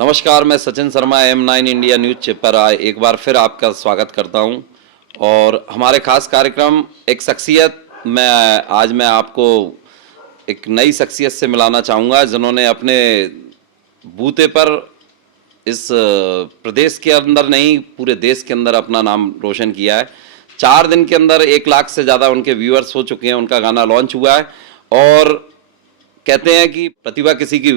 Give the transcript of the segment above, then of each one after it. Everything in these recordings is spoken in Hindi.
नमस्कार, मैं Sachin Sharma M9 India news पर एक बार फिर आपका स्वागत करता हूं। और हमारे खास कार्यक्रम एक शख्सियत मैं आज मैं आपको एक नई शख्सियत से मिलाना चाहूँगा जिन्होंने अपने बूते पर इस प्रदेश के अंदर नहीं पूरे देश के अंदर अपना नाम रोशन किया है। 4 दिन के अंदर 1 लाख से ज़्यादा उनके व्यूअर्स हो चुके हैं, उनका गाना लॉन्च हुआ है। और कहते हैं कि प्रतिभा किसी की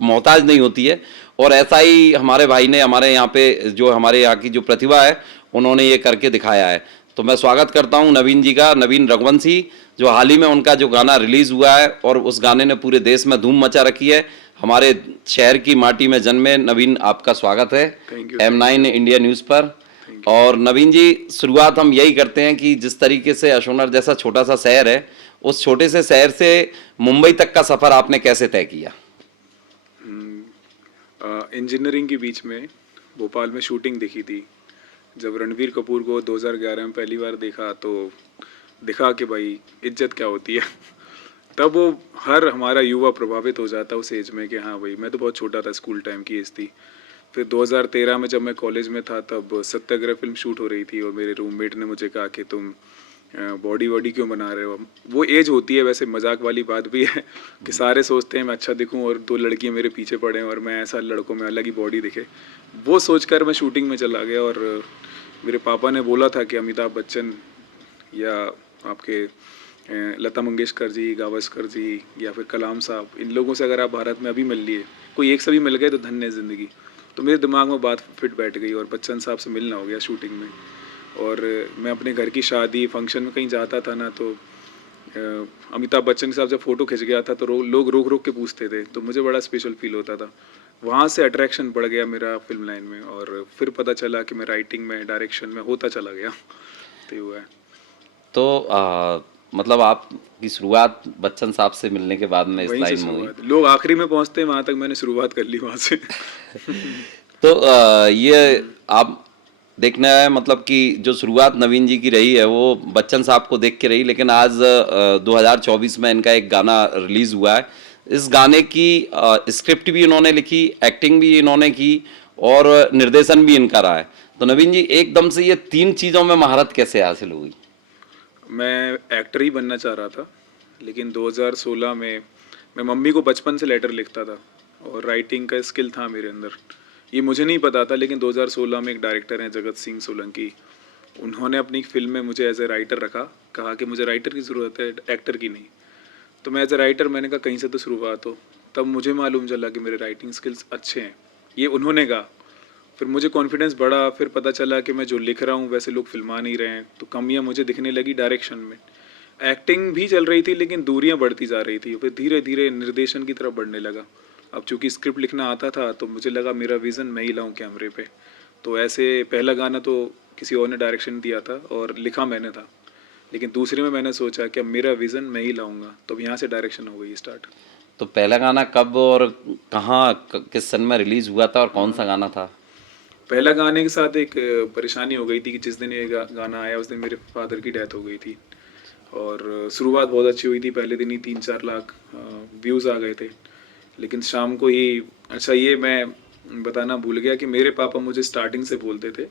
मोहताज नहीं होती है, और ऐसा ही हमारे भाई ने हमारे यहाँ पे जो हमारे यहाँ की जो प्रतिभा है उन्होंने ये करके दिखाया है। तो मैं स्वागत करता हूँ नवीन जी का, नवीन रघुवंशी, जो हाल ही में उनका जो गाना रिलीज हुआ है और उस गाने ने पूरे देश में धूम मचा रखी है। हमारे शहर की माटी में जन्मे नवीन, आपका स्वागत है M9 इंडिया न्यूज़ पर। और नवीन जी, शुरुआत हम यही करते हैं कि जिस तरीके से अशोनर जैसा छोटा सा शहर है, उस छोटे से शहर से मुंबई तक का सफर आपने कैसे तय किया? इंजीनियरिंग के बीच में भोपाल में शूटिंग देखी थी। जब रणबीर कपूर को 2011 में पहली बार देखा तो दिखा कि भाई इज्जत क्या होती है। तब वो हर हमारा युवा प्रभावित हो जाता उस एज में कि हाँ भाई, मैं तो बहुत छोटा था, स्कूल टाइम की एज थी। फिर 2013 में जब मैं कॉलेज में था तब सत्याग्रह फिल्म शूट हो रही थी और मेरे रूममेट ने मुझे कहा कि तुम बॉडी वॉडी क्यों बना रहे हो। वो एज होती है, वैसे मजाक वाली बात भी है कि सारे सोचते हैं मैं अच्छा दिखूं और दो लड़कियां मेरे पीछे पड़े और मैं ऐसा लड़कों में अलग ही बॉडी दिखे। वो सोचकर मैं शूटिंग में चला गया और मेरे पापा ने बोला था कि अमिताभ बच्चन या आपके लता मंगेशकर जी, गावस्कर जी या फिर कलाम साहब, इन लोगों से अगर आप भारत में अभी मिल लिए, कोई एक से भी मिल गए तो धन्य है ज़िंदगी। तो मेरे दिमाग में बात फिट बैठ गई और बच्चन साहब से मिलना हो गया शूटिंग में। और मैं अपने घर की शादी फंक्शन में कहीं जाता था ना, तो अमिताभ बच्चन के साथ जब फ़ोटो खिंच गया था तो लोग रोक रोक के पूछते थे, तो मुझे बड़ा स्पेशल फील होता था। वहाँ से अट्रैक्शन बढ़ गया मेरा फिल्म लाइन में और फिर पता चला कि मैं राइटिंग में, डायरेक्शन में होता चला गया। तो ये हुआ है। तो मतलब आपकी शुरुआत बच्चन साहब से मिलने के बाद में इस वहीं से लाइन में हुई। शुरुआत, लोग आखिरी में पहुँचते हैं, वहाँ तक मैंने शुरुआत कर ली वहाँ से। तो ये आप देखना है मतलब कि जो शुरुआत नवीन जी की रही है वो बच्चन साहब को देख के रही, लेकिन आज 2024 में इनका एक गाना रिलीज हुआ है। इस गाने की स्क्रिप्ट भी इन्होंने लिखी, एक्टिंग भी इन्होंने की और निर्देशन भी इनका रहा है। तो नवीन जी, एकदम से ये 3 चीज़ों में महारत कैसे हासिल हुई? मैं एक्टर ही बनना चाह रहा था, लेकिन 2016 में मैं मम्मी को बचपन से लेटर लिखता था और राइटिंग का स्किल था मेरे अंदर। ये मुझे नहीं पता था, लेकिन 2016 में एक डायरेक्टर हैं जगत सिंह सोलंकी, उन्होंने अपनी फिल्म में मुझे एज ए राइटर रखा। कहा कि मुझे राइटर की ज़रूरत है, एक्टर की नहीं। तो मैं एज ए राइटर, मैंने कहा कहीं से तो शुरुआत हो। तब मुझे मालूम चला कि मेरे राइटिंग स्किल्स अच्छे हैं, ये उन्होंने कहा। फिर मुझे कॉन्फिडेंस बढ़ा, फिर पता चला कि मैं जो लिख रहा हूँ वैसे लोग फिल्मा नहीं रहे हैं, तो कमियाँ मुझे दिखने लगी डायरेक्शन में। एक्टिंग भी चल रही थी लेकिन दूरियां बढ़ती जा रही थी, फिर धीरे धीरे निर्देशन की तरफ बढ़ने लगा। अब चूंकि स्क्रिप्ट लिखना आता था तो मुझे लगा मेरा विज़न मैं ही लाऊं कैमरे पे। तो ऐसे पहला गाना तो किसी और ने डायरेक्शन दिया था और लिखा मैंने था, लेकिन दूसरे में मैंने सोचा कि अब मेरा विज़न मैं ही लाऊंगा, तो अब यहाँ से डायरेक्शन हो गई स्टार्ट। तो पहला गाना कब और कहाँ किस सन में रिलीज हुआ था और कौन सा गाना था? पहला गाने के साथ एक परेशानी हो गई थी कि जिस दिन ये गाना आया उस दिन मेरे फादर की डेथ हो गई थी। और शुरुआत बहुत अच्छी हुई थी, पहले दिन ही 3-4 लाख व्यूज़ आ गए थे। लेकिन शाम को ही, अच्छा ये मैं बताना भूल गया कि मेरे पापा मुझे स्टार्टिंग से बोलते थे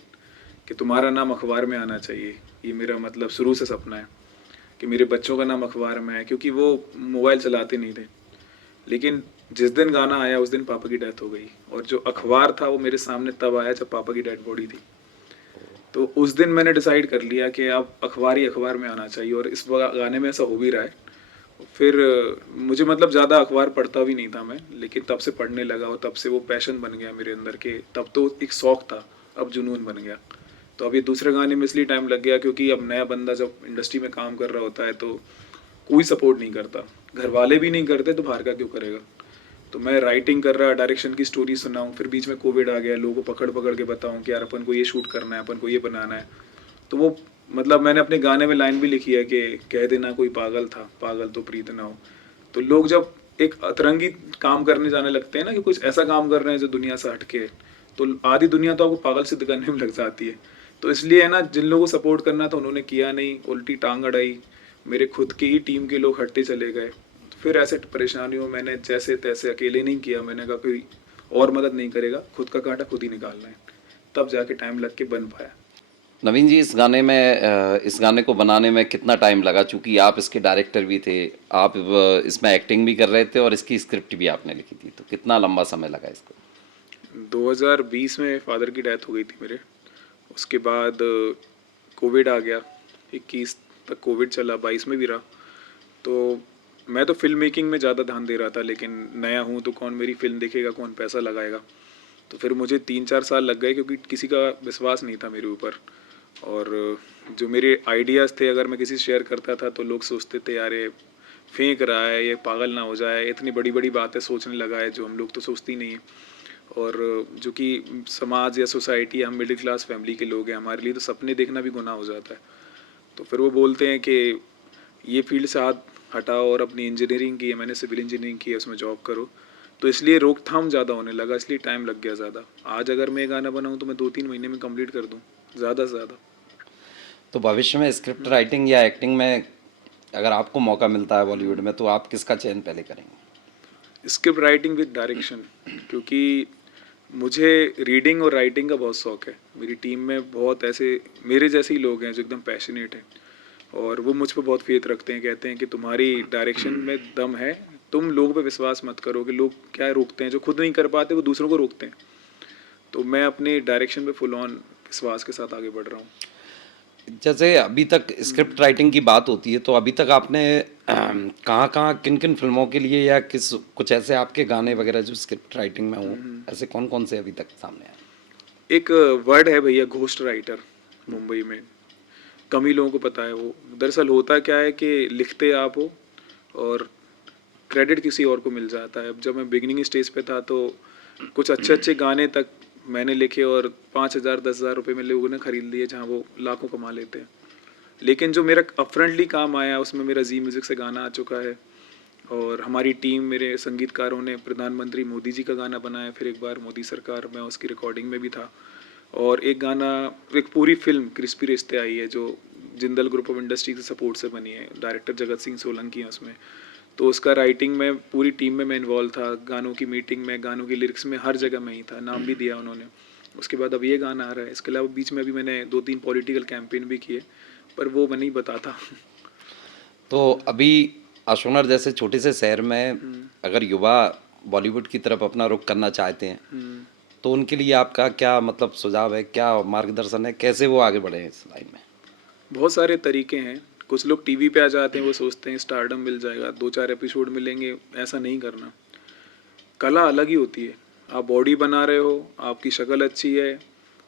कि तुम्हारा नाम अखबार में आना चाहिए। ये मेरा मतलब शुरू से सपना है कि मेरे बच्चों का नाम अखबार में है, क्योंकि वो मोबाइल चलाते नहीं थे। लेकिन जिस दिन गाना आया उस दिन पापा की डेथ हो गई, और जो अखबार था वो मेरे सामने तब आया जब पापा की डेड बॉडी थी। तो उस दिन मैंने डिसाइड कर लिया कि अब अखबार ही अखबार में आना चाहिए, और इस गाने में ऐसा हो भी रहा है। फिर मुझे मतलब ज़्यादा अखबार पढ़ता भी नहीं था मैं, लेकिन तब से पढ़ने लगा और तब से वो पैशन बन गया मेरे अंदर के, तब तो एक शौक था, अब जुनून बन गया। तो अब ये दूसरे गाने में इसलिए टाइम लग गया क्योंकि अब नया बंदा जब इंडस्ट्री में काम कर रहा होता है तो कोई सपोर्ट नहीं करता, घर वाले भी नहीं करते, तो बाहर का क्यों करेगा। तो मैं राइटिंग कर रहा, डायरेक्शन की स्टोरी सुनाऊँ, फिर बीच में कोविड आ गया, लोगों को पकड़ पकड़ के बताऊँ कि यार अपन को ये शूट करना है, अपन को ये बनाना है। तो वो मतलब मैंने अपने गाने में लाइन भी लिखी है कि कह देना कोई पागल था, पागल तो प्रीत ना हो। तो लोग जब एक अतरंगी काम करने जाने लगते हैं ना, कि कुछ ऐसा काम कर रहे हैं जो दुनिया से हटके है, तो आधी दुनिया तो आपको पागल सिद्ध करने में लग जाती है। तो इसलिए है ना, जिन लोगों को सपोर्ट करना था उन्होंने किया नहीं, उल्टी टांग अड़ाई, मेरे खुद की ही टीम के लोग हटते चले गए। फिर ऐसे परेशानियों मैंने जैसे तैसे, अकेले नहीं किया, मैंने कहा कोई और मदद नहीं करेगा, खुद का कांटा खुद ही निकालना है, तब जाके टाइम लग के बन पाया। नवीन जी, इस गाने में इस गाने को बनाने में कितना टाइम लगा? चूंकि आप इसके डायरेक्टर भी थे, आप इसमें एक्टिंग भी कर रहे थे और इसकी स्क्रिप्ट भी आपने लिखी थी, तो कितना लंबा समय लगा इसको? 2020 में फादर की डेथ हो गई थी मेरे। उसके बाद कोविड आ गया, 21 तक कोविड चला, 22 में भी रहा। तो मैं तो फिल्म मेकिंग में ज़्यादा ध्यान दे रहा था, लेकिन नया हूँ तो कौन मेरी फिल्म देखेगा, कौन पैसा लगाएगा। तो फिर मुझे 3-4 साल लग गए, क्योंकि किसी का विश्वास नहीं था मेरे ऊपर। और जो मेरे आइडियाज़ थे, अगर मैं किसी से शेयर करता था तो लोग सोचते थे यार ये फेंक रहा है, ये पागल ना हो जाए, इतनी बड़ी बड़ी बातें सोचने लगा है जो हम लोग तो सोचते ही नहीं है। और जो कि समाज या सोसाइटी, हम मिडिल क्लास फैमिली के लोग हैं, हमारे लिए तो सपने देखना भी गुनाह हो जाता है। तो फिर वो बोलते हैं कि ये फील्ड से हाथ हटाओ और अपनी इंजीनियरिंग की है, मैंने सिविल इंजीनियरिंग की है, उसमें जॉब करो। तो इसलिए रोकथाम ज़्यादा होने लगा, इसलिए टाइम लग गया ज़्यादा। आज अगर मैं गाना बनाऊँ तो मैं 2-3 महीने में कंप्लीट कर दूँ, ज़्यादा से ज़्यादा। तो भविष्य में स्क्रिप्ट राइटिंग या एक्टिंग में अगर आपको मौका मिलता है बॉलीवुड में, तो आप किसका चयन पहले करेंगे? स्क्रिप्ट राइटिंग विद डायरेक्शन, क्योंकि मुझे रीडिंग और राइटिंग का बहुत शौक है। मेरी टीम में बहुत ऐसे मेरे जैसे ही लोग हैं जो एकदम पैशनेट हैं, और वो मुझ पर बहुत फेथ रखते हैं। कहते हैं कि तुम्हारी डायरेक्शन में दम है, तुम लोगों पे विश्वास मत करो कि लोग क्या रोकते हैं, जो खुद नहीं कर पाते वो दूसरों को रोकते हैं। तो मैं अपने डायरेक्शन पे फुल ऑन विश्वास के साथ आगे बढ़ रहा हूँ। जैसे अभी तक स्क्रिप्ट राइटिंग की बात होती है, तो अभी तक आपने कहाँ कहाँ किन किन फिल्मों के लिए या किस कुछ ऐसे आपके गाने वगैरह जो स्क्रिप्ट राइटिंग में हो, ऐसे कौन कौन से अभी तक सामने आए? एक वर्ड है भैया, घोस्ट राइटर, मुंबई में कम ही लोगों को पता है। वो दरअसल होता क्या है कि लिखते आप हो और क्रेडिट किसी और को मिल जाता है। अब जब मैं बिगिनिंग स्टेज पे था तो कुछ अच्छे अच्छे गाने तक मैंने लिखे और 5,000-10,000 रुपये में लोगों ने खरीद लिए, जहाँ वो लाखों कमा लेते हैं। लेकिन जो मेरा अपफ्रंटली काम आया, उसमें मेरा जी म्यूज़िक से गाना आ चुका है, और हमारी टीम, मेरे संगीतकारों ने प्रधानमंत्री मोदी जी का गाना बनाया। फिर एक बार मोदी सरकार, मैं उसकी रिकॉर्डिंग में भी था। और एक गाना, एक पूरी फिल्म क्रिस्पी रिश्ते आई है, जो जिंदल ग्रुप ऑफ इंडस्ट्री के सपोर्ट से बनी है। डायरेक्टर जगत सिंह सोलंकी हैं उसमें। तो उसका राइटिंग में पूरी टीम में मैं इन्वॉल्व था, गानों की मीटिंग में, गानों की लिरिक्स में, हर जगह मैं ही था, नाम भी दिया उन्होंने। उसके बाद अब ये गाना आ रहा है। इसके अलावा बीच में अभी मैंने 2-3 पॉलिटिकल कैंपेन भी किए, पर वो मैं नहीं बताता। तो अभी अशोनर जैसे छोटे से शहर में अगर युवा बॉलीवुड की तरफ अपना रुख करना चाहते हैं, तो उनके लिए आपका क्या मतलब सुझाव है, क्या मार्गदर्शन है, कैसे वो आगे बढ़े इस लाइन में? बहुत सारे तरीके हैं। कुछ लोग टीवी पे आ जाते हैं, वो सोचते हैं स्टारडम मिल जाएगा, 2-4 एपिसोड मिलेंगे। ऐसा नहीं करना। कला अलग ही होती है। आप बॉडी बना रहे हो, आपकी शक्ल अच्छी है,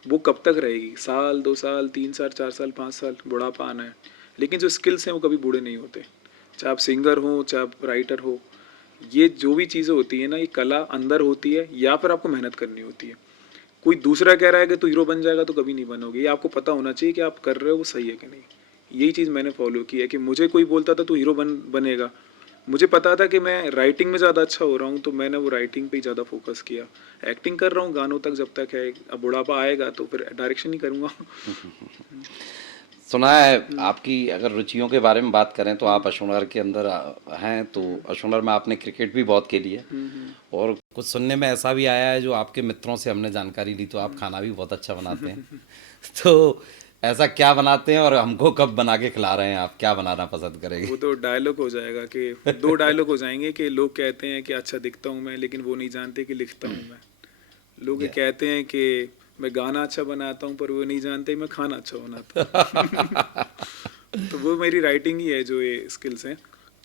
वो कब तक रहेगी? साल, 2 साल, 3 साल, 4 साल, 5 साल, बुढ़ापा आना है। लेकिन जो स्किल्स हैं वो कभी बूढ़े नहीं होते। चाहे आप सिंगर हो, चाहे आप राइटर हो, ये जो भी चीज़ें होती है ना, ये कला अंदर होती है, या फिर आपको मेहनत करनी होती है। कोई दूसरा कह रहा है कि तू हीरो बन जाएगा, तो कभी नहीं बनोगे। ये आपको पता होना चाहिए कि आप कर रहे हो वो सही है कि नहीं। यही चीज़ मैंने फॉलो की है कि मुझे कोई बोलता था तू हीरो बनेगा, मुझे पता था कि मैं राइटिंग में ज़्यादा अच्छा हो रहा हूँ, तो मैंने वो राइटिंग पे ही ज़्यादा फोकस किया। एक्टिंग कर रहा हूँ गानों तक जब तक है, अब बुढ़ापा आएगा तो फिर डायरेक्शन ही करूँगा। सुना है आपकी अगर रुचियों के बारे में बात करें तो आप अशोनर के अंदर हैं, तो अशोनर में आपने क्रिकेट भी बहुत खेली है, और कुछ सुनने में ऐसा भी आया है, जो आपके मित्रों से हमने जानकारी ली, तो आप खाना भी बहुत अच्छा बनाते हैं। तो ऐसा क्या बनाते हैं और हमको कब बना के खिला रहे हैं? आप क्या बनाना पसंद करेंगे? वो तो डायलॉग हो जाएगा कि 2 डायलॉग हो जाएंगे कि लोग कहते हैं कि अच्छा दिखता हूँ मैं, लेकिन वो नहीं जानते कि लिखता हूँ मैं। लोग ये कहते हैं कि मैं गाना अच्छा बनाता हूँ, पर वो नहीं जानते मैं खाना अच्छा बनाता हूँ। तो वो मेरी राइटिंग ही है जो ये स्किल्स हैं।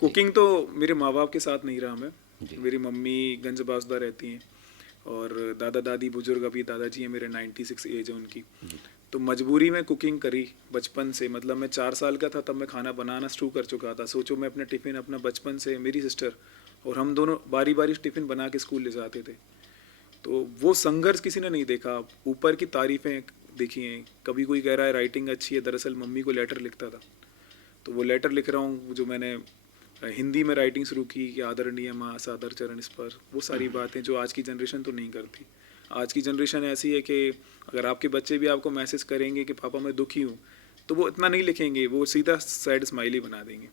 कुकिंग तो मेरे माँ बाप के साथ नहीं रहा मैं। मेरी मम्मी गंज बासुदा रहती हैं, और दादा दादी बुजुर्ग, अभी दादाजी हैं मेरे, 96 एज है उनकी। तो मजबूरी में कुकिंग करी बचपन से। मतलब मैं 4 साल का था तब मैं खाना बनाना शुरू कर चुका था। सोचो, मैं अपना टिफ़िन अपना बचपन से, मेरी सिस्टर और हम दोनों बारी बारी टिफ़िन बना के स्कूल ले जाते थे। तो वो संघर्ष किसी ने नहीं देखा। ऊपर की तारीफ़ें देखी हैं। कभी कोई कह रहा है राइटिंग अच्छी है, दरअसल मम्मी को लेटर लिखता था। तो वो लेटर लिख रहा हूँ जो मैंने हिंदी में राइटिंग शुरू की कि आदरणीय माँ सादर चरण स्पर्श, वो सारी बातें जो आज की जनरेशन तो नहीं करती। आज की जनरेशन ऐसी है कि अगर आपके बच्चे भी आपको मैसेज करेंगे कि पापा मैं दुखी हूँ, तो वो इतना नहीं लिखेंगे, वो सीधा सैड स्माइली बना देंगे।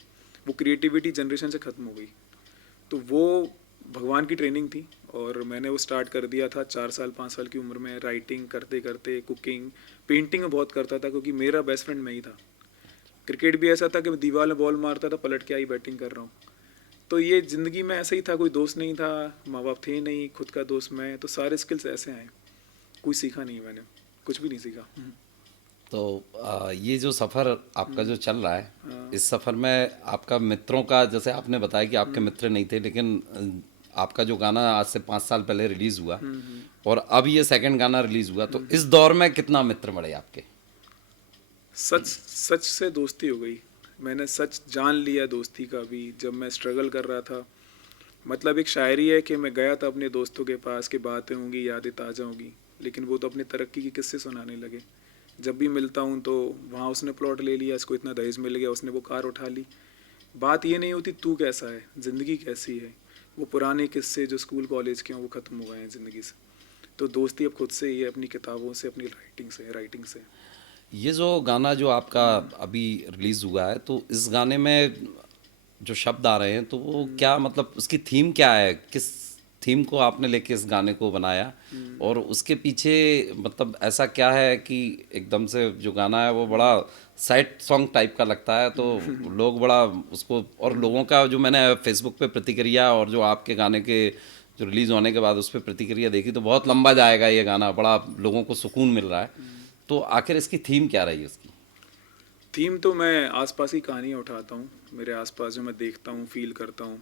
वो क्रिएटिविटी जनरेशन से ख़त्म हो गई। तो वो भगवान की ट्रेनिंग थी, और मैंने वो स्टार्ट कर दिया था 4 साल 5 साल की उम्र में, राइटिंग करते करते, कुकिंग, पेंटिंग में बहुत करता था क्योंकि मेरा बेस्ट फ्रेंड मैं ही था। क्रिकेट भी ऐसा था कि मैं दीवार में बॉल मारता था, पलट के आई बैटिंग कर रहा हूँ। तो ये ज़िंदगी में ऐसा ही था, कोई दोस्त नहीं था, माँ बाप थे नहीं, खुद का दोस्त मैं, तो सारे स्किल्स ऐसे आए, कोई सीखा नहीं मैंने, कुछ भी नहीं सीखा। तो ये जो सफ़र आपका जो चल रहा है, हाँ। इस सफ़र में आपका मित्रों का, जैसे आपने बताया कि आपके मित्र नहीं थे, लेकिन आपका जो गाना आज से 5 साल पहले रिलीज़ हुआ और अब ये सेकंड गाना रिलीज़ हुआ, तो इस दौर में कितना मित्र बढ़े आपके? सच सच से दोस्ती हो गई, मैंने सच जान लिया दोस्ती का भी जब मैं स्ट्रगल कर रहा था। मतलब एक शायरी है कि मैं गया था अपने दोस्तों के पास कि बातें होंगी, यादें ताज़ा होंगी, लेकिन वो तो अपनी तरक्की के किस्से सुनाने लगे। जब भी मिलता हूँ तो वहाँ उसने प्लॉट ले लिया, इसको इतना दहेज मिल गया, उसने वो कार उठा ली। बात ये नहीं होती तू कैसा है, ज़िंदगी कैसी है। वो पुराने किस्से जो स्कूल कॉलेज के हैं वो ख़त्म हो गए हैं ज़िंदगी से। तो दोस्ती अब खुद से ही है, अपनी किताबों से, अपनी राइटिंग से। ये जो गाना जो आपका अभी रिलीज़ हुआ है, तो इस गाने में जो शब्द आ रहे हैं, तो वो क्या, मतलब उसकी थीम क्या है? किस थीम को आपने लेके इस गाने को बनाया और उसके पीछे मतलब ऐसा क्या है कि एकदम से जो गाना है वो बड़ा सैड सॉन्ग टाइप का लगता है, तो लोग बड़ा उसको, और लोगों का जो मैंने फेसबुक पे प्रतिक्रिया और जो आपके गाने के जो रिलीज़ होने के बाद उस पर प्रतिक्रिया देखी, तो बहुत लंबा जाएगा ये गाना, बड़ा लोगों को सुकून मिल रहा है। तो आखिर इसकी थीम क्या रही उसकी? थीम तो मैं आसपास की कहानियाँ उठाता हूँ, मेरे आसपास जो मैं देखता हूँ, फील करता हूँ।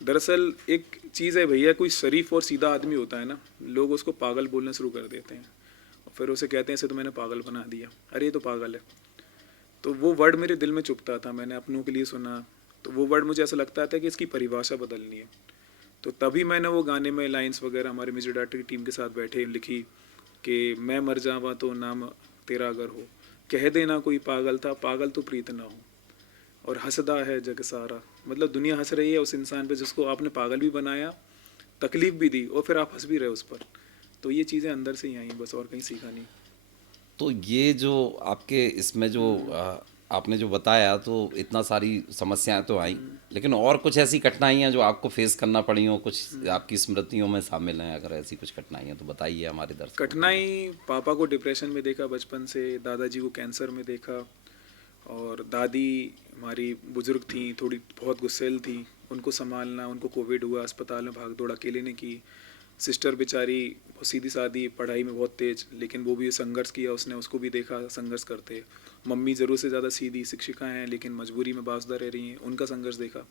दरअसल एक चीज़ है भैया, कोई शरीफ और सीधा आदमी होता है ना, लोग उसको पागल बोलना शुरू कर देते हैं और फिर उसे कहते हैं इसे तो मैंने पागल बना दिया, अरे ये तो पागल है। तो वो वर्ड मेरे दिल में चुभता था, मैंने अपनों के लिए सुना, तो वो वर्ड मुझे ऐसा लगता था कि इसकी परिभाषा बदलनी है। तो तभी मैंने वो गाने में लाइंस वगैरह हमारे म्यूजिक डायरेक्टर की टीम के साथ बैठे लिखी कि मैं मर जावा तो नाम तेरा अगर हो, कह देना कोई पागल था, पागल तो प्रीत ना हो, और हंसदा है जग सारा। मतलब दुनिया हंस रही है उस इंसान पे जिसको आपने पागल भी बनाया, तकलीफ भी दी, और फिर आप हंस भी रहे उस पर। तो ये चीज़ें अंदर से ही आई बस, और कहीं सीखा नहीं। तो ये जो आपके इसमें जो आपने जो बताया, तो इतना सारी समस्याएं तो आई, लेकिन और कुछ ऐसी कठिनाइयां जो आपको फेस करना पड़ी हो, कुछ आपकी स्मृतियों में शामिल हैं? अगर ऐसी कुछ कठिनाइयां तो बताइए हमारे दर्शकों को। कठिनाई, पापा को डिप्रेशन में देखा बचपन से, दादाजी को कैंसर में देखा, और दादी हमारी बुजुर्ग थी, थोड़ी बहुत गुस्सैल थी, उनको संभालना, उनको कोविड हुआ, अस्पताल में भाग दौड़ अकेले ने की। सिस्टर बेचारी बहुत सीधी सादी, पढ़ाई में बहुत तेज, लेकिन वो भी संघर्ष किया उसने, उसको भी देखा संघर्ष करते। मम्मी ज़रूर से ज़्यादा सीधी, शिक्षिका हैं लेकिन मजबूरी में बासुदा रह रही हैं, उनका संघर्ष देखा।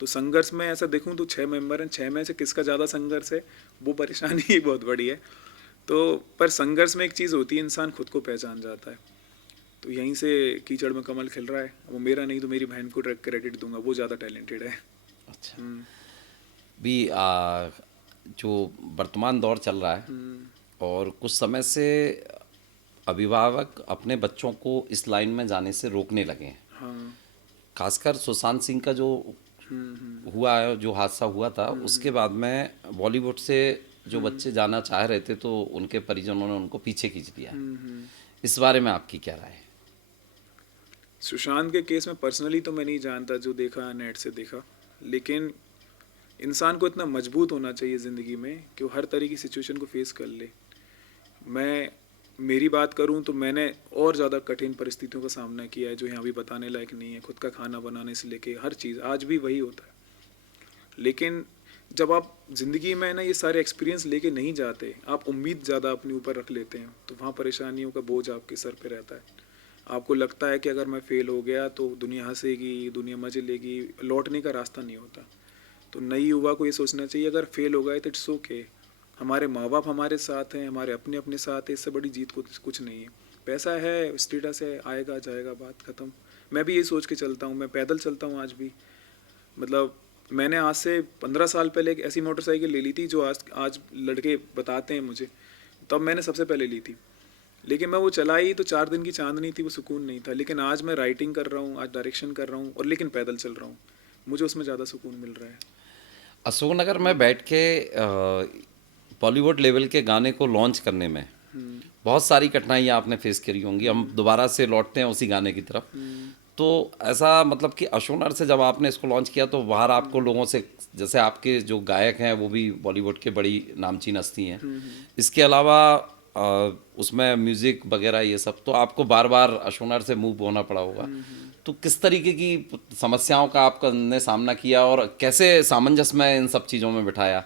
तो संघर्ष में ऐसा देखूं तो 6 मेंबर हैं, 6 में से किसका ज़्यादा संघर्ष है, वो परेशानी ही बहुत बड़ी है। तो पर संघर्ष में एक चीज़ होती है, इंसान खुद को पहचान जाता है। तो यहीं से कीचड़ में कमल खिल रहा है, वो मेरा नहीं तो मेरी बहन को क्रेडिट दूंगा, वो ज़्यादा टैलेंटेड है। अच्छा, भी जो वर्तमान दौर चल रहा है और कुछ समय से अभिभावक अपने बच्चों को इस लाइन में जाने से रोकने लगे हैं। हाँ। खासकर सुशांत सिंह का जो हुआ है, जो हादसा हुआ था, उसके बाद में बॉलीवुड से जो बच्चे जाना चाह रहे थे, तो उनके परिजनों ने उनको पीछे खींच दिया। इस बारे में आपकी क्या राय है? सुशांत के केस में पर्सनली तो मैं नहीं जानता, जो देखा नेट से देखा, लेकिन इंसान को इतना मजबूत होना चाहिए ज़िंदगी में कि वो हर तरह की सिचुएशन को फेस कर ले। मैं मेरी बात करूं तो मैंने और ज़्यादा कठिन परिस्थितियों का सामना किया है जो यहाँ भी बताने लायक नहीं है। खुद का खाना बनाने से लेके हर चीज़ आज भी वही होता है। लेकिन जब आप ज़िंदगी में ना ये सारे एक्सपीरियंस लेके नहीं जाते, आप उम्मीद ज़्यादा अपने ऊपर रख लेते हैं, तो वहाँ परेशानियों का बोझ आपके सर पे रहता है। आपको लगता है कि अगर मैं फ़ेल हो गया तो दुनिया हंसेगी, दुनिया मजे लेगी, लौटने का रास्ता नहीं होता। तो नई युवा को ये सोचना चाहिए, अगर फेल हो गए तो इट्स ओके, हमारे माँ बाप हमारे साथ हैं, हमारे अपने अपने साथ है, इससे बड़ी जीत कुछ नहीं है। पैसा है, स्टेटस है, आएगा जाएगा, बात ख़त्म। मैं भी यही सोच के चलता हूँ, मैं पैदल चलता हूँ आज भी। मतलब मैंने आज से 15 साल पहले एक ऐसी मोटरसाइकिल ले ली थी जो आज आज लड़के बताते हैं मुझे, तब मैंने सबसे पहले ली थी, लेकिन मैं वो चलाई तो 4 दिन की चांदनी थी, वो सुकून नहीं था। लेकिन आज मैं राइटिंग कर रहा हूँ, आज डायरेक्शन कर रहा हूँ, और लेकिन पैदल चल रहा हूँ, मुझे उसमें ज़्यादा सुकून मिल रहा है। अशोकनगर में बैठ के बॉलीवुड लेवल के गाने को लॉन्च करने में बहुत सारी कठिनाइयाँ आपने फेस करी होंगी। हम दोबारा से लौटते हैं उसी गाने की तरफ। तो ऐसा मतलब कि अशोनर से जब आपने इसको लॉन्च किया तो बाहर आपको लोगों से, जैसे आपके जो गायक हैं वो भी बॉलीवुड के बड़ी नामचीन हस्ती हैं, इसके अलावा उसमें म्यूज़िक वगैरह ये सब, तो आपको बार बार अशोनर से मूव होना पड़ा होगा। तो किस तरीके की समस्याओं का आपने सामना किया और कैसे सामंजस्य में इन सब चीज़ों में बिठाया,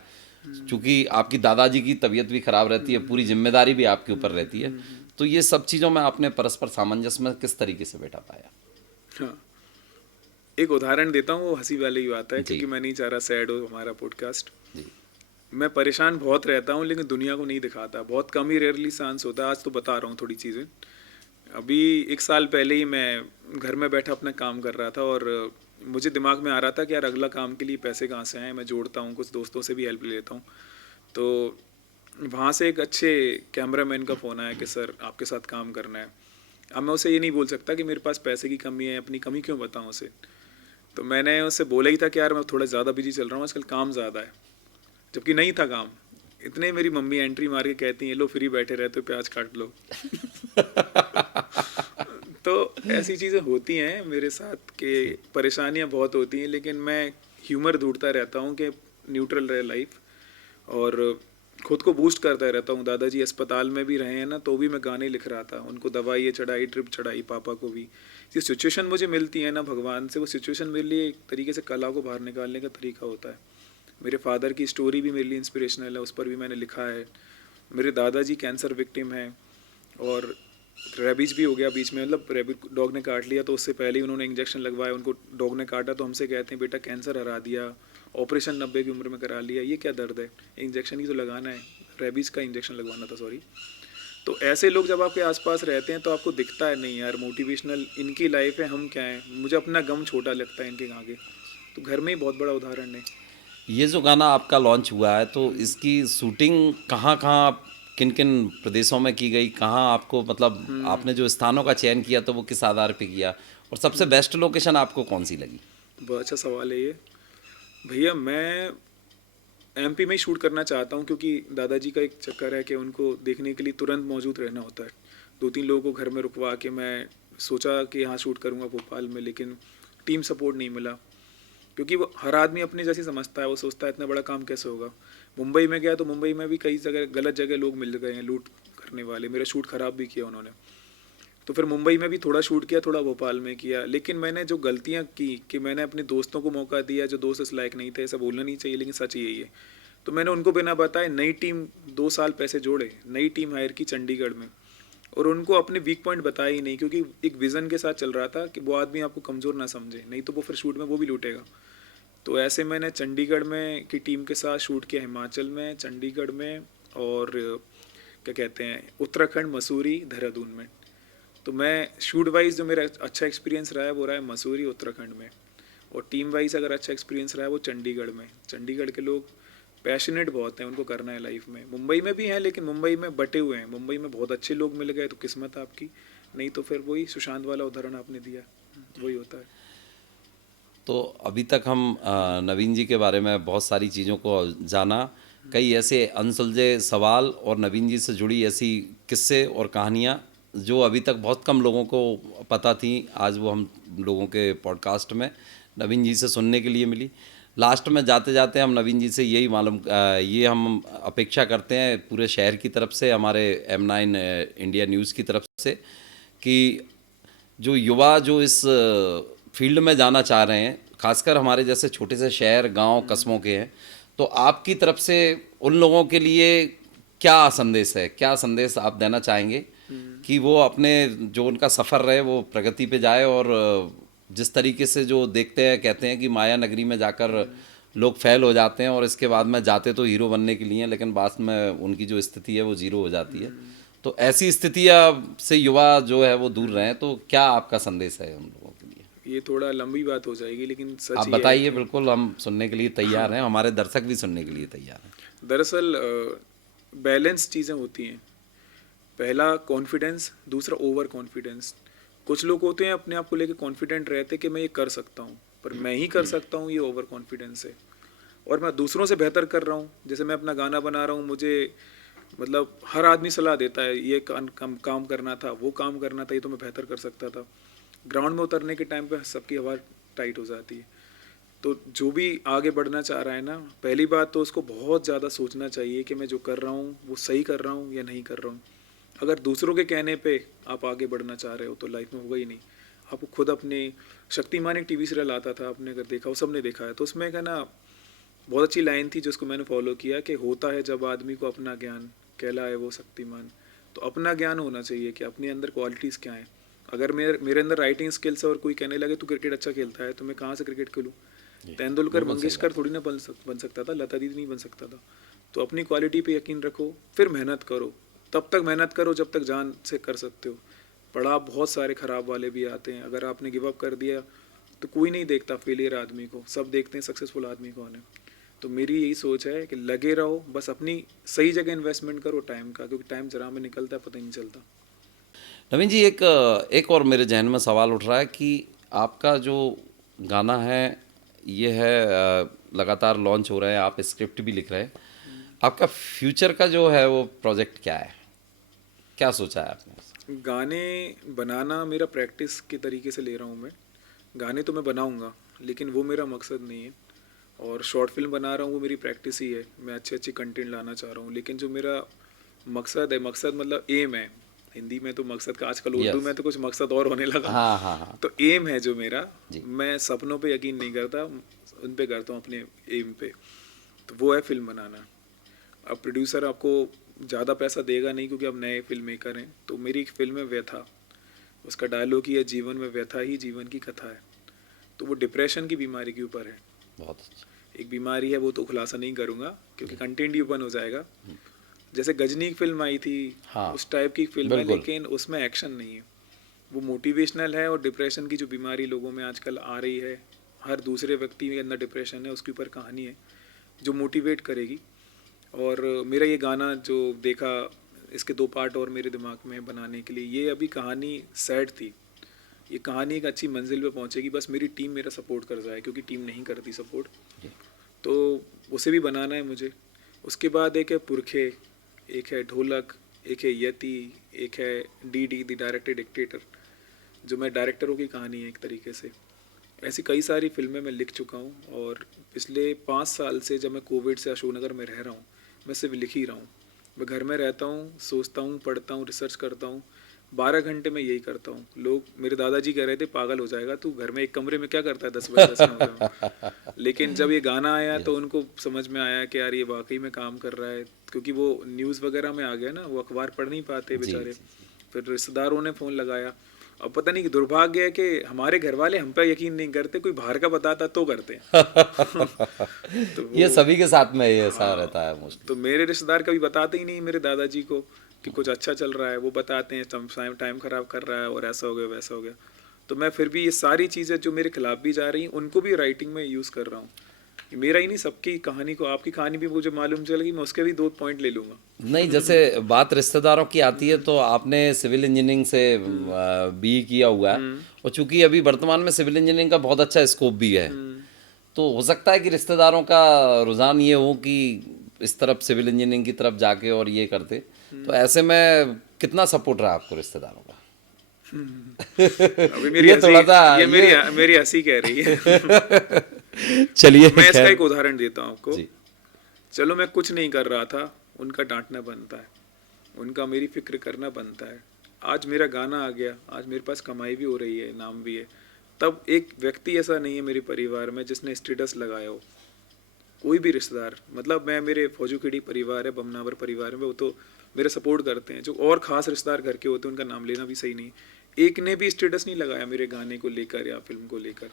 क्योंकि आपकी दादाजी की तबीयत भी खराब रहती है, पूरी जिम्मेदारी भी आपके ऊपर रहती है, तो ये सब चीज़ों में आपने परस्पर सामंजस्य में किस तरीके से बैठा पाया? हाँ, एक उदाहरण देता हूँ, वो हंसी वाली ही बात है, जी। क्योंकि मैं नहीं चाह रहा सैड हो हमारा पॉडकास्ट। जी। मैं परेशान बहुत रहता हूँ, लेकिन दुनिया को नहीं दिखाता, बहुत कम ही रेयरली चांस होता है। आज तो बता रहा हूँ थोड़ी चीज़ें। अभी 1 साल पहले ही मैं घर में बैठा अपना काम कर रहा था, और मुझे दिमाग में आ रहा था कि यार अगला काम के लिए पैसे कहाँ से आए। मैं जोड़ता हूँ, कुछ दोस्तों से भी हेल्प ले लेता हूँ। तो वहाँ से एक अच्छे कैमरामैन का फ़ोन आया कि सर आपके साथ काम करना है। अब मैं उसे ये नहीं बोल सकता कि मेरे पास पैसे की कमी है, अपनी कमी क्यों बताऊँ उसे। तो मैंने उससे बोला ही था कि यार मैं थोड़ा ज़्यादा बिजी चल रहा हूँ आजकल, काम ज़्यादा है, जबकि नहीं था काम। इतने ही मेरी मम्मी एंट्री मार के कहती हैं, लो फ्री बैठे रहते हो, प्याज काट लो। तो ऐसी चीज़ें होती हैं मेरे साथ कि परेशानियां बहुत होती हैं, लेकिन मैं ह्यूमर ढूंढता रहता हूँ कि न्यूट्रल रहे लाइफ, और खुद को बूस्ट करता रहता हूँ। दादाजी अस्पताल में भी रहे हैं ना, तो भी मैं गाने लिख रहा था, उनको दवाई चढ़ाई, ड्रिप चढ़ाई, पापा को भी। ये सिचुएशन मुझे मिलती है ना भगवान से, वो सिचुएशन मेरे लिए एक तरीके से कला को बाहर निकालने का तरीका होता है। मेरे फादर की स्टोरी भी मेरे लिए इंस्पिरेशनल है, उस पर भी मैंने लिखा है। मेरे दादाजी कैंसर विक्टिम हैं, और रेबीज भी हो गया बीच में, मतलब रेबीज डॉग ने काट लिया, तो उससे पहले ही उन्होंने इंजेक्शन लगवाया, उनको डॉग ने काटा तो हमसे कहते हैं बेटा कैंसर हरा दिया, ऑपरेशन 90 की उम्र में करा लिया, ये क्या दर्द है, इंजेक्शन ही तो लगाना है, रेबीज का इंजेक्शन लगवाना था, सॉरी। तो ऐसे लोग जब आपके आसपास रहते हैं तो आपको दिखता है नहीं यार मोटिवेशनल इनकी लाइफ है, हम क्या हैं, मुझे अपना गम छोटा लगता है इनके आगे। तो घर में ही बहुत बड़ा उदाहरण है। ये जो गाना आपका लॉन्च हुआ है, तो इसकी शूटिंग कहाँ कहाँ, किन किन प्रदेशों में की गई, कहाँ आपको मतलब आपने जो स्थानों का चयन किया तो वो किस आधार पे किया, और सबसे बेस्ट लोकेशन आपको कौन सी लगी? बहुत अच्छा सवाल है ये भैया। मैं एमपी में ही शूट करना चाहता हूँ, क्योंकि दादाजी का एक चक्कर है कि उनको देखने के लिए तुरंत मौजूद रहना होता है। 2-3 लोगों को घर में रुकवा के मैं सोचा कि यहाँ शूट करूँगा भोपाल में, लेकिन टीम सपोर्ट नहीं मिला, क्योंकि वो हर आदमी अपनी जैसी समझता है, वो सोचता है इतना बड़ा काम कैसे होगा। मुंबई में गया तो मुंबई में भी कई जगह गलत जगह लोग मिल गए हैं लूट करने वाले, मेरा शूट ख़राब भी किया उन्होंने। तो फिर मुंबई में भी थोड़ा शूट किया, थोड़ा भोपाल में किया, लेकिन मैंने जो गलतियां की कि मैंने अपने दोस्तों को मौका दिया जो दोस्त इस लायक नहीं थे, ऐसा बोलना नहीं चाहिए लेकिन सच यही है। तो मैंने उनको बिना बताए नई टीम 2 साल पैसे जोड़े, नई टीम हायर की चंडीगढ़ में, और उनको अपने वीक पॉइंट बताया ही नहीं, क्योंकि एक विज़न के साथ चल रहा था कि वो आदमी आपको कमज़ोर ना समझे, नहीं तो वो फिर शूट में वो भी लूटेगा। तो ऐसे मैंने चंडीगढ़ में की टीम के साथ शूट किया, हिमाचल में, चंडीगढ़ में, और क्या कहते हैं उत्तराखंड, मसूरी, देहरादून में। तो मैं शूट वाइज जो मेरा अच्छा एक्सपीरियंस रहा है वो रहा है मसूरी, उत्तराखंड में, और टीम वाइज अगर अच्छा एक्सपीरियंस रहा है वो चंडीगढ़ में। चंडीगढ़ के लोग पैशनेट बहुत हैं, उनको करना है लाइफ में। मुंबई में भी हैं, लेकिन मुंबई में बटे हुए हैं, मुंबई में बहुत अच्छे लोग मिल गए तो किस्मत आपकी, नहीं तो फिर वही सुशांत वाला उदाहरण आपने दिया, वही होता है। तो अभी तक हम नवीन जी के बारे में बहुत सारी चीज़ों को जाना, कई ऐसे अनसुलझे सवाल और नवीन जी से जुड़ी ऐसी किस्से और कहानियाँ जो अभी तक बहुत कम लोगों को पता थी, आज वो हम लोगों के पॉडकास्ट में नवीन जी से सुनने के लिए मिली। लास्ट में जाते जाते हम नवीन जी से यही ये हम अपेक्षा करते हैं पूरे शहर की तरफ से, हमारे M9 इंडिया न्यूज़ की तरफ से, कि जो युवा जो इस फील्ड में जाना चाह रहे हैं, खासकर हमारे जैसे छोटे से शहर, गांव, कस्बों के हैं, तो आपकी तरफ से उन लोगों के लिए क्या संदेश है, क्या संदेश आप देना चाहेंगे कि वो अपने जो उनका सफ़र रहे वो प्रगति पे जाए, और जिस तरीके से जो देखते हैं, कहते हैं कि माया नगरी में जाकर लोग फेल हो जाते हैं और इसके बाद में जाते तो हीरो बनने के लिए, लेकिन बाद में उनकी जो स्थिति है वो जीरो हो जाती है। तो ऐसी स्थितियाँ से युवा जो है वो दूर रहें, तो क्या आपका संदेश है उन लोगों के लिए? ये थोड़ा लंबी बात हो जाएगी, लेकिन सच आप ये है बताइए, कि बिल्कुल हम सुनने के लिए तैयार हैं, हमारे दर्शक भी सुनने के लिए तैयार हैं। दरअसल बैलेंस चीज़ें होती हैं। पहला कॉन्फिडेंस, दूसरा ओवर कॉन्फिडेंस। कुछ लोग होते हैं अपने आप को लेके कॉन्फिडेंट रहते कि मैं ये कर सकता हूँ, पर मैं ही कर सकता हूँ, ये ओवर कॉन्फिडेंस है। और मैं दूसरों से बेहतर कर रहा हूँ, जैसे मैं अपना गाना बना रहा हूँ, मुझे मतलब हर आदमी सलाह देता है ये काम करना था, वो काम करना था, ये तो मैं बेहतर कर सकता था। ग्राउंड में उतरने के टाइम पे सबकी हवा टाइट हो जाती है। तो जो भी आगे बढ़ना चाह रहा है ना, पहली बात तो उसको बहुत ज़्यादा सोचना चाहिए कि मैं जो कर रहा हूँ वो सही कर रहा हूँ या नहीं कर रहा हूँ। अगर दूसरों के कहने पे आप आगे बढ़ना चाह रहे हो तो लाइफ में होगा ही नहीं। आपको खुद अपने शक्तिमान एक टीवी सीरियल आता था, आपने अगर देखा हो, सबने देखा है, तो उसमें एक है ना बहुत अच्छी लाइन थी जिसको मैंने फॉलो किया कि होता है जब आदमी को अपना ज्ञान, कहलाए वो शक्तिमान। तो अपना ज्ञान होना चाहिए कि अपने अंदर क्वालिटीज़ क्या हैं। अगर मेरे अंदर राइटिंग स्किल्स है और कोई कहने लगे तू क्रिकेट अच्छा खेलता है, तो मैं कहाँ से क्रिकेट खेलूँ? तेंदुलकर, मंगेशकर थोड़ी ना बन सकता था, लता दीदी नहीं बन सकता था। तो अपनी क्वालिटी पे यकीन रखो, फिर मेहनत करो। तब तक मेहनत करो जब तक जान से कर सकते हो। पढ़ाव बहुत सारे ख़राब वाले भी आते हैं, अगर आपने गिव अप कर दिया तो कोई नहीं देखता फेलियर आदमी को, सब देखते हैं सक्सेसफुल आदमी कौन है। तो मेरी यही सोच है कि लगे रहो, बस अपनी सही जगह इन्वेस्टमेंट करो टाइम का, क्योंकि टाइम जरा में निकलता है, पता ही नहीं चलता। नवीन जी, एक और मेरे जहन में सवाल उठ रहा है कि आपका जो गाना है ये है लगातार लॉन्च हो रहे हैं, आप स्क्रिप्ट भी लिख रहे हैं, आपका फ्यूचर का जो है वो प्रोजेक्ट क्या है, क्या सोचा है आपने? गाने बनाना मेरा प्रैक्टिस के तरीके से ले रहा हूँ मैं। गाने तो मैं बनाऊँगा, लेकिन वो मेरा मकसद नहीं है। और शॉर्ट फिल्म बना रहा हूँ वो मेरी प्रैक्टिस ही है, मैं अच्छे अच्छे कंटेंट लाना चाह रहा हूँ। लेकिन जो मेरा मकसद है, मकसद मतलब एम है, हिंदी में तो मकसद का, आजकल उर्दू यस। में तो कुछ मकसद और होने लगा। हाँ हाँ हाँ। तो एम है जो मेरा, जी। मैं सपनों पे यकीन नहीं करता, उन पे करता हूँ, अपने एम पे। तो वो है फिल्म बनाना। अब प्रोड्यूसर आपको ज़्यादा पैसा देगा नहीं, क्योंकि अब नए फिल्म मेकर हैं। तो मेरी एक फिल्म है व्यथा, उसका डायलॉग ही है, जीवन में व्यथा ही जीवन की कथा है। तो वो डिप्रेशन की बीमारी के ऊपर है। बहुत अच्छा। एक बीमारी है, वो तो खुलासा नहीं करूँगा क्योंकि कंटेंट ही ओपन हो जाएगा। जैसे गजनी की फिल्म आई थी, हाँ, उस टाइप की फिल्म है, बिल्कुल। लेकिन उसमें एक्शन नहीं है, वो मोटिवेशनल है। और डिप्रेशन की जो बीमारी लोगों में आजकल आ रही है, हर दूसरे व्यक्ति के अंदर डिप्रेशन है, उसके ऊपर कहानी है जो मोटिवेट करेगी। और मेरा ये गाना जो देखा, इसके 2 पार्ट और मेरे दिमाग में बनाने के लिए। ये अभी कहानी सैड थी, ये कहानी एक अच्छी मंजिल पे पहुंचेगी, बस मेरी टीम मेरा सपोर्ट कर जाए, क्योंकि टीम नहीं करती सपोर्ट। तो उसे भी बनाना है मुझे। उसके बाद एक है पुरखे, एक है ढोलक, एक है यति, एक है डी द डायरेक्टर डिक्टेटर, जो मैं डायरेक्टरों की कहानी है एक तरीके से। ऐसी कई सारी फिल्में मैं लिख चुका हूँ। और पिछले 5 साल से जब मैं कोविड से अशोकनगर में रह रहा हूँ, मैं सिर्फ लिख ही रहा हूँ। मैं घर में रहता हूँ, सोचता हूँ, पढ़ता हूँ, रिसर्च करता हूँ, 12 घंटे में यही करता हूँ। लोग, मेरे दादाजी कह रहे थे पागल हो जाएगा तू, घर में एक कमरे में क्या करता है 10 बजे 10 में। लेकिन जब ये गाना आया तो उनको समझ में आया कि यार ये वाकई में काम कर रहा है, क्योंकि वो न्यूज़ वगैरह में आ गया ना, वो अखबार पढ़ नहीं पाते बेचारे। फिर रिश्तेदारों ने फ़ोन लगाया। अब पता नहीं कि दुर्भाग्य है कि हमारे घर वाले हम पे यकीन नहीं करते, कोई बाहर का बताता तो करते हैं। तो ये वो, सभी के साथ में ये ऐसा हाँ, रहता है मोस्टली। तो मेरे रिश्तेदार कभी बताते ही नहीं मेरे दादाजी को कि कुछ अच्छा चल रहा है। वो बताते हैं टाइम खराब कर रहा है और ऐसा हो गया वैसा हो गया। तो मैं फिर भी ये सारी चीज़ें जो मेरे खिलाफ भी जा रही हैं, उनको भी राइटिंग में यूज़ कर रहा हूँ। मेरा ही नहीं, सबकी कहानी को, आपकी कहानी भी मुझे मालूम चलेगी, मैं उसके भी 2 पॉइंट ले लूँगा। नहीं, जैसे बात रिश्तेदारों की आती है तो आपने सिविल इंजीनियरिंग से बी किया हुआ है, और चूंकि अभी वर्तमान में सिविल इंजीनियरिंग का बहुत अच्छा स्कोप भी है, तो हो सकता है कि रिश्तेदारों का रुझान ये हो कि इस तरफ सिविल इंजीनियरिंग की तरफ जाके और ये करते, तो ऐसे में कितना सपोर्ट रहा आपको रिश्तेदारों का? अभी मेरी ये हंसी, थोड़ा सा ये मेरी हंसी कह रही है। चलिए, मैं इसका खैर। एक उदाहरण देता हूँ आपको। जी। चलो मैं कुछ नहीं कर रहा था, उनका डांटना बनता है, उनका मेरी फिक्र करना बनता है। आज मेरा गाना आ गया, आज मेरे पास कमाई भी हो रही है, नाम भी है। तब एक व्यक्ति ऐसा नहीं है मेरे परिवार में जिसने स्टेटस लगाया हो, कोई भी रिश्तेदार। मतलब मैं, मेरे फौजूखेड़ी परिवार है, बमनावर परिवार में, वो तो मेरा सपोर्ट करते हैं। जो और ख़ास रिश्तेदार घर के होते हैं उनका नाम लेना भी सही नहीं। एक ने भी स्टेटस नहीं लगाया मेरे गाने को लेकर या फिल्म को लेकर।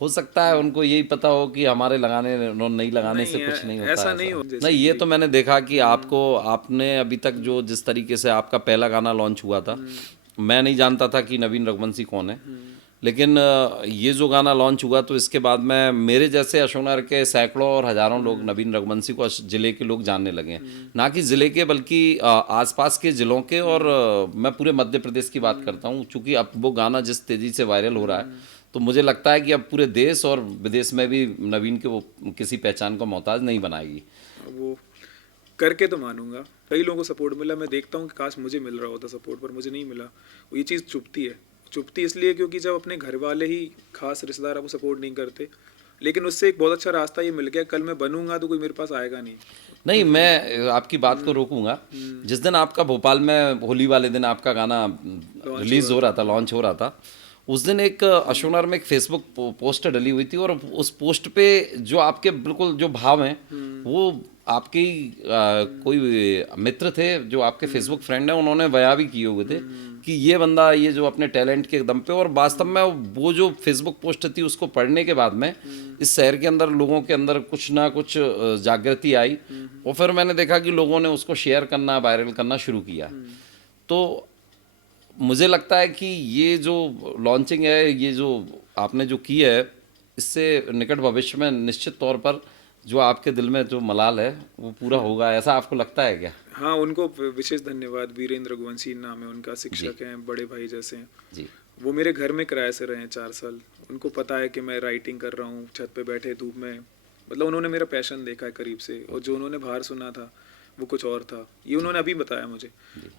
हो सकता है उनको यही पता हो कि हमारे लगाने नहीं लगाने से नहीं कुछ नहीं होता ऐसा है नहीं ऐसा। हो, जैसे नहीं, ये कि तो मैंने देखा कि आपने अभी तक जो जिस तरीके से आपका पहला गाना लॉन्च हुआ था, मैं नहीं जानता था कि नवीन रघुवंशी कौन है, लेकिन ये जो गाना लॉन्च हुआ तो इसके बाद में मेरे जैसे अशोकनगर के सैकड़ों और हजारों लोग नवीन रघुवंशी को ज़िले के लोग जानने लगे हैं, ना कि ज़िले के बल्कि आसपास के ज़िलों के, और मैं पूरे मध्य प्रदेश की बात करता हूँ, चूँकि अब वो गाना जिस तेज़ी से वायरल हो रहा है, तो मुझे लगता है कि अब पूरे देश और विदेश में भी नवीन के वो किसी पहचान का मोहताज नहीं बनाएगी। वो करके तो मानूंगा। कई लोगों को सपोर्ट मिला, मैं देखता हूँ कि काश मुझे मिल रहा होता सपोर्ट, पर मुझे नहीं मिला। वो ये चीज़ चुभती है। चुभती इसलिए क्योंकि जब अपने घर वाले ही खास रिश्तेदार आपको सपोर्ट नहीं करते, लेकिन उससे एक बहुत अच्छा रास्ता ये मिल गया, कल मैं बनूंगा तो कोई मेरे पास आएगा नहीं। नहीं, मैं आपकी बात को रोकूंगा। जिस दिन आपका भोपाल में होली वाले दिन आपका गाना रिलीज हो रहा था, लॉन्च हो रहा था, उस दिन एक अशोनर में एक फेसबुक पोस्ट डली हुई थी, और उस पोस्ट पे जो आपके बिल्कुल जो भाव हैं वो आपके ही कोई मित्र थे जो आपके फेसबुक फ्रेंड हैं, उन्होंने बयां भी किए हुए थे कि ये बंदा, ये जो अपने टैलेंट के दम पे, और वास्तव में वो जो फेसबुक पोस्ट थी उसको पढ़ने के बाद में इस शहर के अंदर लोगों के अंदर कुछ ना कुछ जागृति आई, और फिर मैंने देखा कि लोगों ने उसको शेयर करना, वायरल करना शुरू किया। तो मुझे लगता है कि ये जो लॉन्चिंग है, ये जो आपने जो की है, इससे निकट भविष्य में निश्चित तौर पर जो आपके दिल में जो मलाल है वो पूरा होगा, ऐसा आपको लगता है क्या? हाँ, उनको विशेष धन्यवाद। वीरेंद्र रघुवंशी नाम है उनका, शिक्षक हैं, बड़े भाई जैसे हैं जी। वो। मेरे घर में किराए से रहे हैं 4 साल। उनको पता है कि मैं राइटिंग कर रहा हूँ, छत पे बैठे धूप में, मतलब उन्होंने मेरा पैशन देखा है करीब से, और जो उन्होंने बाहर सुना था वो कुछ और था, ये उन्होंने अभी बताया मुझे।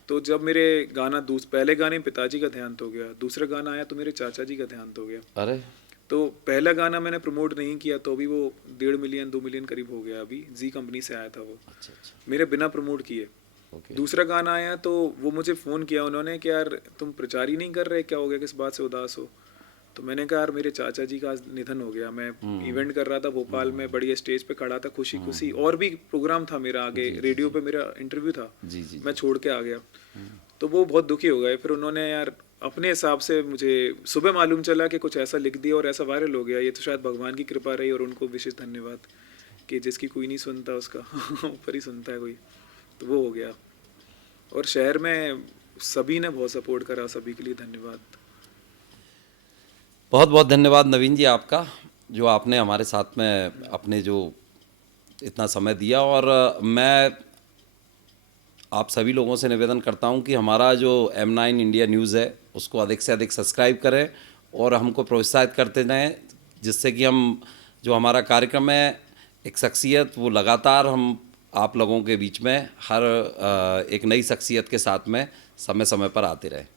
तो जब मेरे गाना पहले गाने में पिताजी का ध्यान हो गया, दूसरा गाना आया तो मेरे चाचा जी का ध्यान हो गया। अरे, तो पहला गाना मैंने प्रमोट नहीं किया तो अभी वो 1.5 मिलियन 2 मिलियन करीब हो गया। अभी जी कंपनी से आया था वो, अच्छा अच्छा, मेरे बिना प्रमोट किए। ओके। दूसरा गाना आया तो वो मुझे फ़ोन किया उन्होंने कि यार तुम प्रचार ही नहीं कर रहे, क्या हो गया, किस बात से उदास हो? तो मैंने कहा यार मेरे चाचा जी का आज निधन हो गया। मैं इवेंट कर रहा था भोपाल में, बढ़िया स्टेज पे खड़ा था, खुशी खुशी, और भी प्रोग्राम था मेरा आगे, रेडियो पे मेरा इंटरव्यू था, जी जी। मैं छोड़ के आ गया। तो वो बहुत दुखी हो गए। फिर उन्होंने यार अपने हिसाब से, मुझे सुबह मालूम चला कि कुछ ऐसा लिख दिया और ऐसा वायरल हो गया। ये तो शायद भगवान की कृपा रही, और उनको विशेष धन्यवाद कि जिसकी कोई नहीं सुनता उसका ऊपर ही सुनता है कोई। तो वो हो गया, और शहर में सभी ने बहुत सपोर्ट करा, सभी के लिए धन्यवाद। बहुत बहुत धन्यवाद नवीन जी आपका, जो आपने हमारे साथ में अपने जो इतना समय दिया। और मैं आप सभी लोगों से निवेदन करता हूं कि हमारा जो M9 इंडिया न्यूज़ है उसको अधिक से अधिक सब्सक्राइब करें और हमको प्रोत्साहित करते रहें, जिससे कि हम जो हमारा कार्यक्रम है एक शख्सियत, वो लगातार हम आप लोगों के बीच में हर एक नई शख्सियत के साथ में समय समय पर आते रहें।